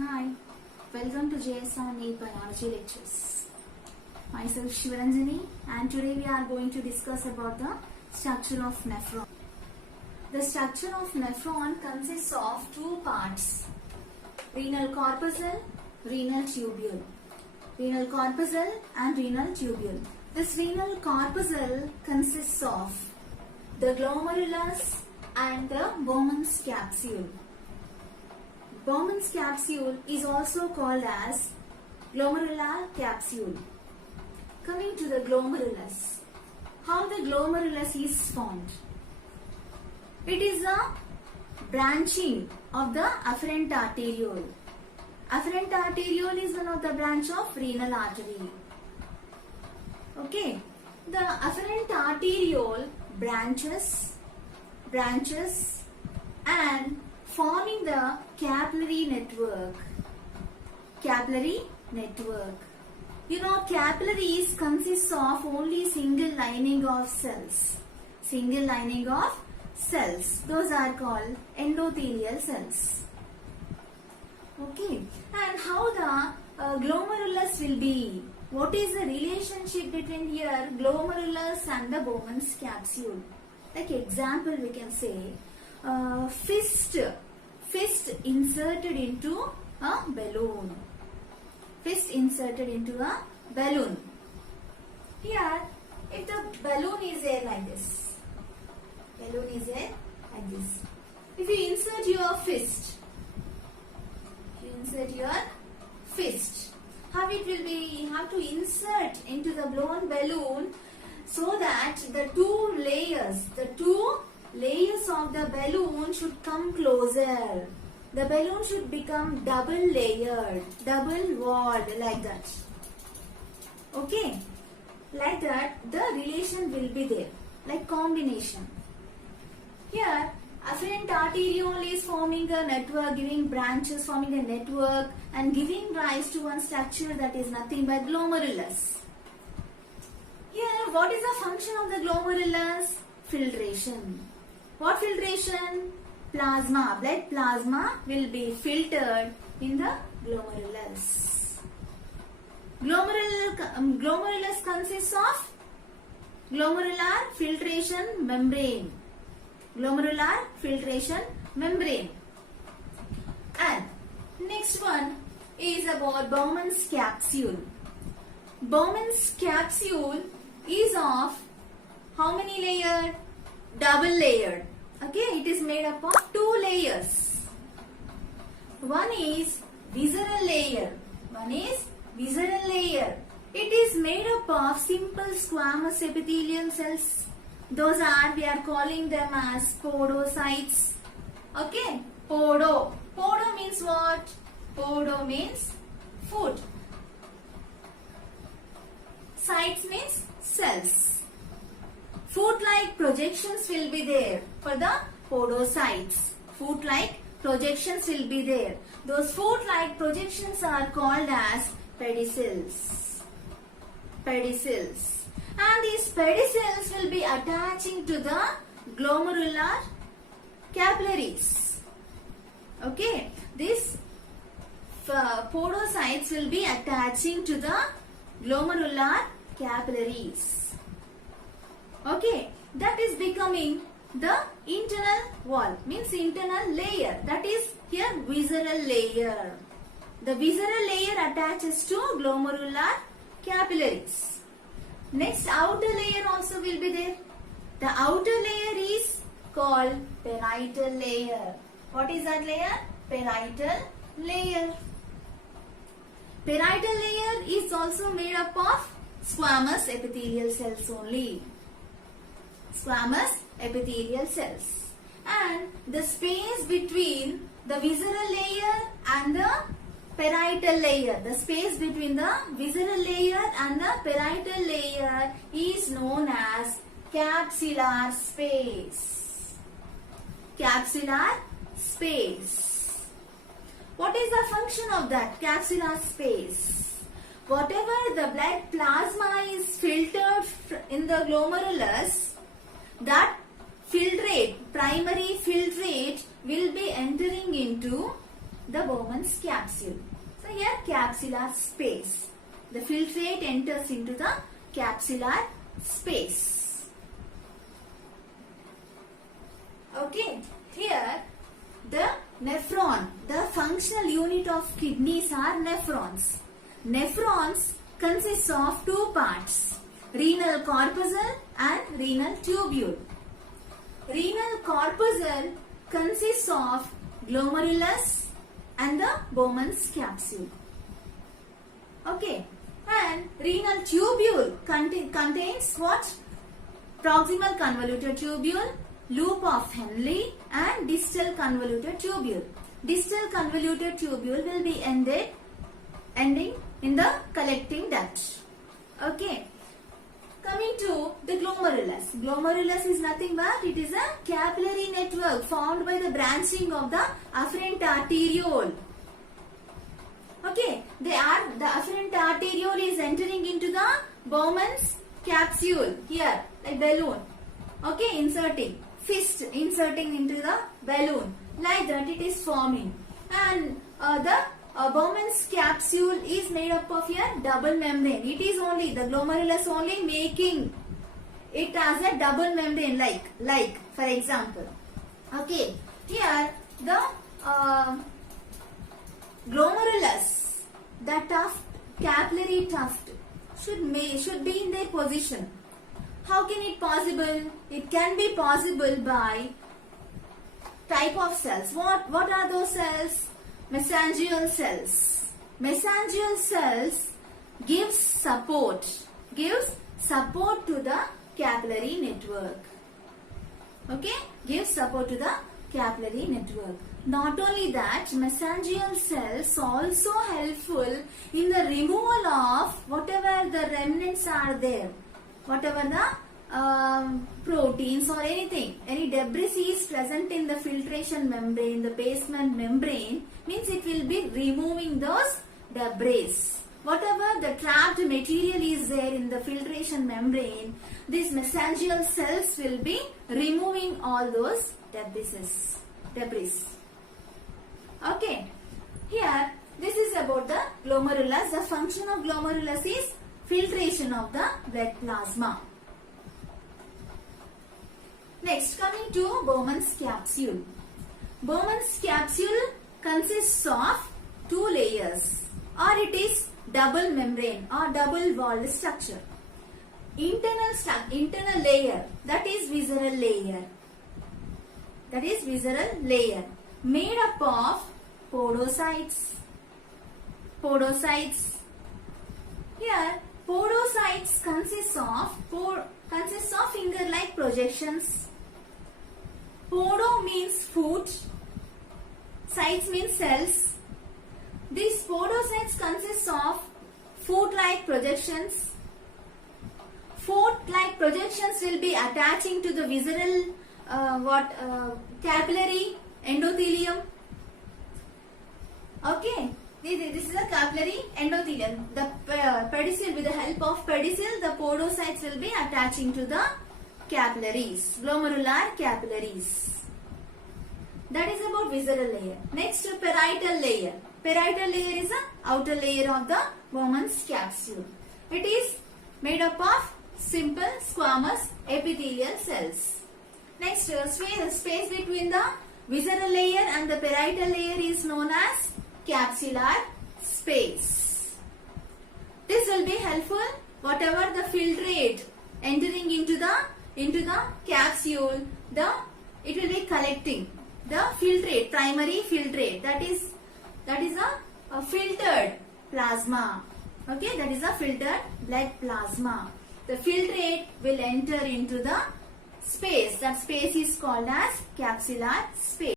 Hi, welcome to JS7 Biology Lectures. Myself Shivaranjani, and today we are going to discuss about the structure of nephron. The structure of nephron consists of two parts: renal corpuscle, renal tubule. Renal corpuscle and renal tubule. This renal corpuscle consists of the glomerulus and the Bowman's capsule. Bowman's capsule is also called as glomerular capsule. Coming to the glomerulus, how the glomerulus is formed? It is a branching of the afferent arteriole. Afferent arteriole is one of the branch of renal artery. Okay, the afferent arteriole branches and forming the capillary network. Capillary network. You know, capillaries consists of only single lining of cells. Single lining of cells. Those are called endothelial cells. Okay. And how the glomerulus will be? What is the relationship between here glomerulus and the Bowman's capsule? Like example, we can say fist inserted into a balloon. Fist inserted into a balloon. Here, if the balloon is there like this, if you insert your fist, how it will be? You have to insert into the blown balloon so that the two layers of the balloon should come closer. The balloon should become double layered, double walled, like that. Okay, like that the relation will be there, like combination. Here, afferent arteriole is forming a network, giving branches, forming a network and giving rise to one structure that is nothing but glomerulus. Here, what is the function of the glomerulus? Filtration. What filtration? Plasma, blood plasma will be filtered in the glomerulus. Glomerulus consists of glomerular filtration membrane. Glomerular filtration membrane. And next one is about Bowman's capsule. Bowman's capsule is of how many layered? Double layered. Okay, it is made up of two layers. One is visceral layer. It is made up of simple squamous epithelial cells. Those are, we are calling them as podocytes. Okay, podo. Podo means what? Podo means foot. Cytes means cells. Foot-like projections will be there for the podocytes. Foot-like projections will be there. Those foot-like projections are called as pedicels. And these pedicels will be attaching to the glomerular capillaries. Okay, these podocytes will be attaching to the glomerular capillaries. Okay, that is becoming the internal wall, means internal layer. That is here visceral layer. The visceral layer attaches to glomerular capillaries. Next, outer layer also will be there. The outer layer is called parietal layer. What is that layer? Parietal layer. Parietal layer is also made up of squamous epithelial cells only. Squamous epithelial cells. And the space between the visceral layer and the parietal layer, the space between the visceral layer and the parietal layer is known as capsular space. Capsular space. What is the function of that capsular space? Whatever the blood plasma is filtered in the glomerulus, that filtrate, primary filtrate will be entering into the Bowman's capsule. So here capsular space. The filtrate enters into the capsular space. Okay, here the nephron, the functional unit of kidneys are nephrons. Nephrons consists of two parts, renal corpuscle and renal tubule. Renal corpuscle consists of glomerulus and the Bowman's capsule. Okay, and renal tubule contains what? Proximal convoluted tubule, loop of Henle and distal convoluted tubule. Distal convoluted tubule will be ending in the collecting duct. Okay. Coming to the glomerulus. Glomerulus is nothing but it is a capillary network formed by the branching of the afferent arteriole. Okay, the afferent arteriole is entering into the Bowman's capsule here, like balloon. Okay, inserting, fist inserting into the balloon, like that it is forming. And the Bowman's capsule is made up of a double membrane. It is only the glomerulus only making it as a double membrane, like for example. Okay, here the glomerulus, the tuft, capillary tuft should be in their position. How can it possible? It can be possible by type of cells. What are those cells? Mesangial cells. Mesangial cells gives support to the capillary network. Okay, gives support to the capillary network. Not only that, mesangial cells also helpful in the removal of whatever the remnants are there, whatever the proteins or anything, any debris is present in the filtration membrane, the basement membrane, means it will be removing those debris. Whatever the trapped material is there in the filtration membrane, these mesangial cells will be removing all those debris. Okay, here this is about the glomerulus. The function of glomerulus is filtration of the blood plasma. Next, coming to Bowman's capsule. Bowman's capsule consists of two layers, or it is double membrane or double walled structure. Internal layer, that is visceral layer, made up of podocytes. Here podocytes consists of finger-like projections. Podo means foot, cytes means cells. These podocytes consist of foot-like projections. Foot-like projections will be attaching to the visceral capillary endothelium. Okay, this is a capillary endothelium. The pedicel, with the help of pedicel, the podocytes will be attaching to the capillaries, glomerular capillaries. That is about visceral layer. Next, parietal layer. Parietal layer is the outer layer of the Bowman's capsule. It is made up of simple squamous epithelial cells. Next, space between the visceral layer and the parietal layer is known as capsular space. This will be helpful. Whatever the filtrate entering into the capsule, it will be collecting the filtrate, primary filtrate. That is a filtered plasma. Okay, that is a filtered blood plasma. The filtrate will enter into the space. That space is called as capsular space.